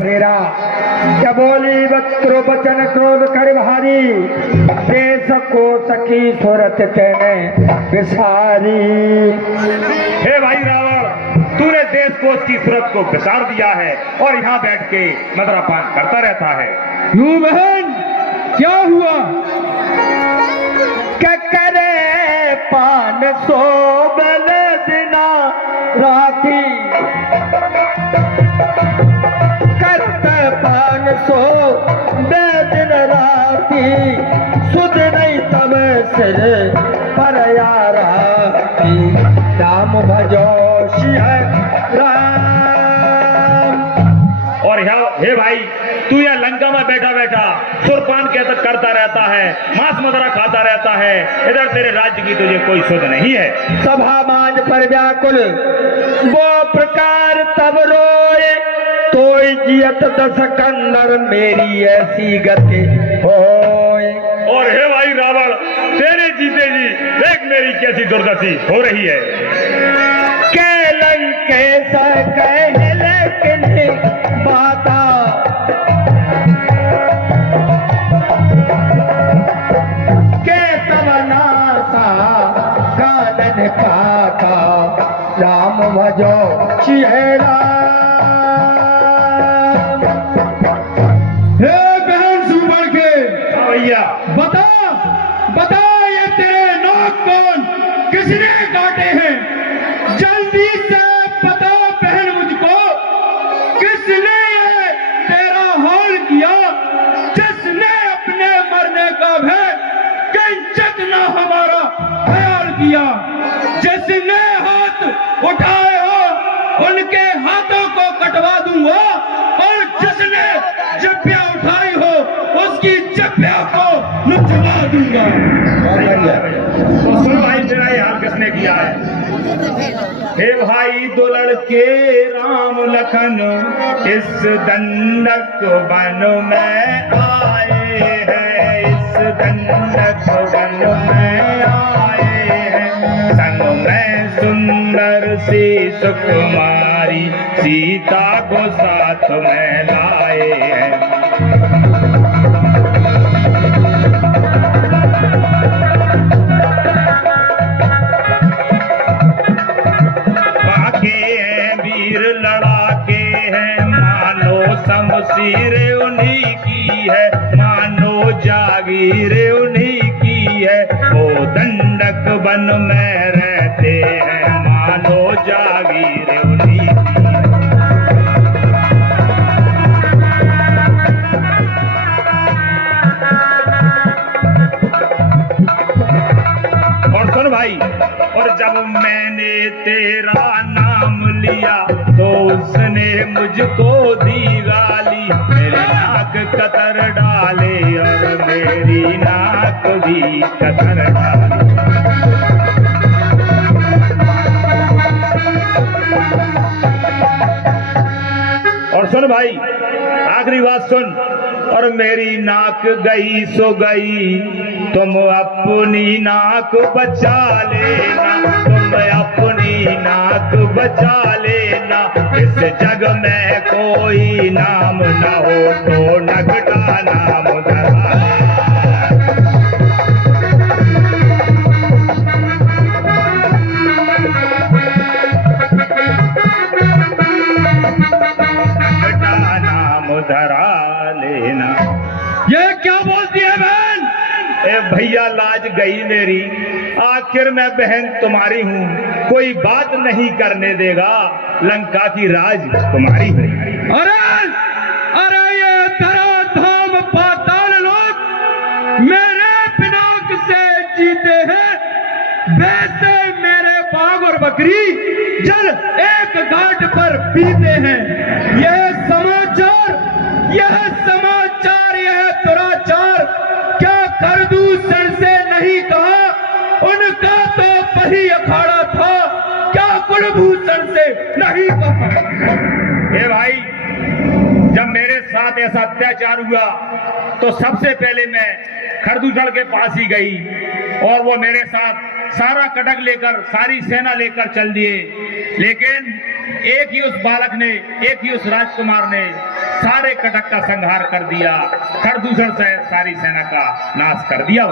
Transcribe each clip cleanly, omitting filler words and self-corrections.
प्रेरा। क्या बोली वक्रो वचन क्रोध कर भारी, देश को सखी सूरत तेने विसारी। हे भाई रावण, तूने देश को उसकी सूरत को बिसार दिया है और यहाँ बैठ के मदरापान करता रहता है। क्यों बहन, क्या हुआ? क्या करे पान सो बल दिना राती, करते पान सो दिन राती, सुध नहीं तब सिर पर यारा, राम भजो शिव राम। और हे भाई, तू यहाँ लंका में बैठा बैठा सुरपान करता रहता है, मांस मदरा खाता रहता है, इधर तेरे राज्य की तुझे कोई सुध नहीं है। सभा मांझ पर व्याकुल वो प्रकार तब रोए, तो जियत दस कंदर मेरी ऐसी गति होए। और हे भाई रावण, तेरे जीते जी देख मेरी कैसी दुर्दशा हो रही है। कैलन कैसा कह लेकिन बाता, के तमनासा कानन पाता, राम भजो शिहरा। हे बहन सुबह के, भैया बता बता, ये तेरे नाक कौन, किसने काटे हैं? जल्दी से बता बहन मुझको, किसने ये तेरा हाल किया, जिसने अपने मरने का भय किंचित न हमारा ख्याल किया, जिसने हाथ उठाए हो उनके हाथों को कटवा दूंगा, और जिसने जब्बिया उठाई हो उसकी जब्बिया को नुचवा दूंगा। तो सुनो भाई, तेरा ये हाल किसने किया है? हे भाई, दो लड़के राम लखन इस दंडक वन में आए हैं, इस दंडक वन में आए हैं, संग में सुंदर सी सुकुमारी सीता को साथ में लाए हैं। शमशीर उन्हीं की है, मानो जागीर उन्हीं की है, वो दंडक वन में रहते हैं, मानो जागीर उन्हीं की है। और सुन भाई, और जब मैंने तेरा नाम लिया तो उसने मुझको दी गाली, मेरी नाक कतर डाले और मेरी नाक भी कतर डाले। और सुन भाई, आखिरी बात सुन, और मेरी नाक गई सो गई, तुम अपनी नाक बचा लेना, तुम अपनी नाक बचा लेना, इस जग में कोई नाम न हो तो नगटा नाम धरा। नगटा नाम धरा लेना। ये क्या बोलती है बहन? ए भैया, लाज गई मेरी, आखिर मैं बहन तुम्हारी हूँ, कोई बात नहीं करने देगा, लंका की राज तुम्हारी है। अरे अरे, ये धरा धाम पाताल लोग मेरे पिनाक से जीते हैं, वैसे मेरे बाघ और बकरी जल एक घाट पर पीते हैं। यह समाचार, यह दुराचार क्या खरदूषण से नहीं कहा, उनका तो वही अखाड़ा था, क्या कुलभूषण से नहीं कहा। ए भाई, जब मेरे साथ ऐसा अत्याचार हुआ तो सबसे पहले मैं खरदूषण के पास ही गई, और वो मेरे साथ सारा कटक लेकर, सारी सेना लेकर चल दिए, लेकिन एक ही उस बालक ने, एक ही उस राजकुमार ने सारे कटक का संहार कर दिया, खरदूषण से सारी सेना का नाश कर दिया।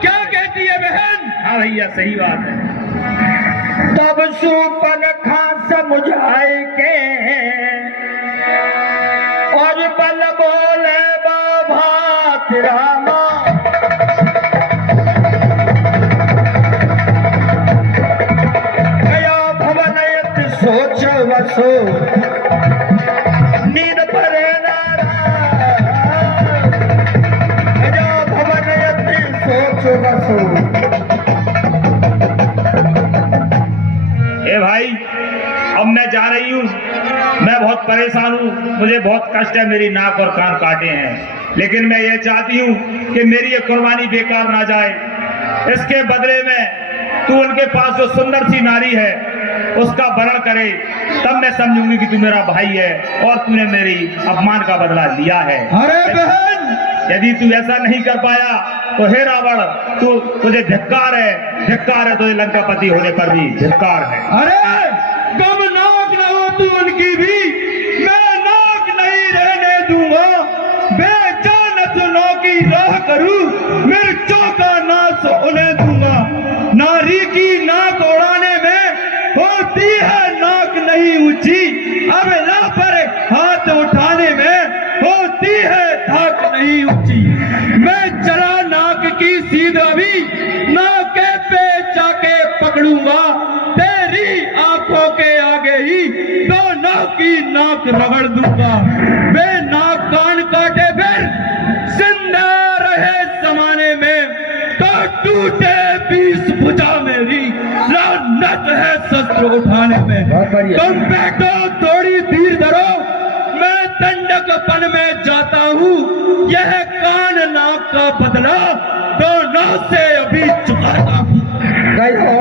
क्या कहती है बहन? हाँ भैया सही बात है। तब सुपन खा समुझाए के और बल बोले भात रामा, गया भवनयत सोच वसो नींद परे गया भवनयत सोच वसो। ए भाई अब मैं जा रही हूँ, मैं बहुत परेशान हूँ, मुझे बहुत कष्ट है, मेरी नाक और कान काटे हैं, लेकिन मैं ये चाहती हूँ कि मेरी ये कुर्बानी बेकार ना जाए। इसके बदले में तू उनके पास जो सुंदर सी नारी है उसका वर्ण करे, तब मैं समझूंगी कि तू मेरा भाई है और तूने मेरी अपमान का बदला लिया है। अरे बहन, यदि तू ऐसा नहीं कर पाया तो हे रावण, तुझे धिक्कार है तुझे लंकापति होने पर भी धिक्कार है। अरे कब नाक न हो तू उनकी भी, मैं नाक नहीं रहने दूंगा। बेजानत नौ की राह करूं, मिर्चों का नाश उन्हें दूंगा। नारी की नाक उड़ाने में होती है नाक नहीं ऊंची, अब ला पर हाथ उठाने में होती है धाक नहीं ऊंची। मैं चला नाक की सीध अभी, नाके पे जाके पकड़ूंगा, तेरी आंखों के आगे ही दोनों की नाक रगड़ दूंगा। वे नाक कान काटे फिर जिंदा रहे जमाने में, तो टूटे 20 भुजा मेरी, लानत है शस्त्र उठाने में। तुम बैठो थोड़ी धीर धरो, मैं दंडकपन में जाता हूँ, यह कान नाक का बदला दोनों से अभी चुकाता हूँ। गयो